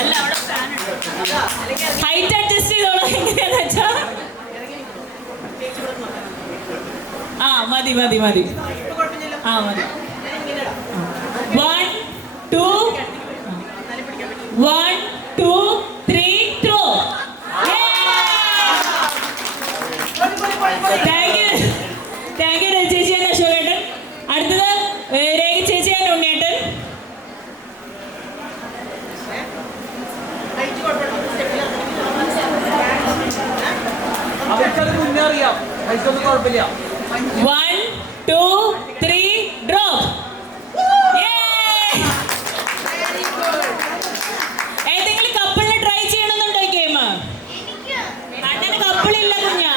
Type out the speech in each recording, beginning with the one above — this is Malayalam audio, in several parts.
അല്ല അവിടെ ഹൈറ്റ് അഡ്ജസ്റ്റ് ചെയ്തോളാം. എങ്ങനെയാന്ന് വെച്ചാ ആ മതി മതി മതി. ആ മതി. 1 2 1 2 3 ത്രോ. താങ്ക് യു ചേച്ചി ആൻഡ് അശോകേട്ടൻ. അടുത്തത് രേഖ ചേച്ചി ആൻഡ് ഉണ്ണിയേട്ടൻ. അവർക്കത് മുന്നേ അറിയാം, അതിനൊന്നും കുഴപ്പമില്ല. 1 2 3 ഡ്രോപ്പ്. ഏതെങ്കിലും കപ്പിളിനെ ട്രൈ ചെയ്യണമെന്നുണ്ടോ ഈ ഗെയിം? അണ്ണന് കപ്പിളില്ല കുഞ്ഞാ.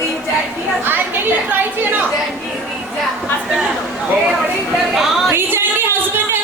റീജാൻഡി ഹസ്ബൻഡ്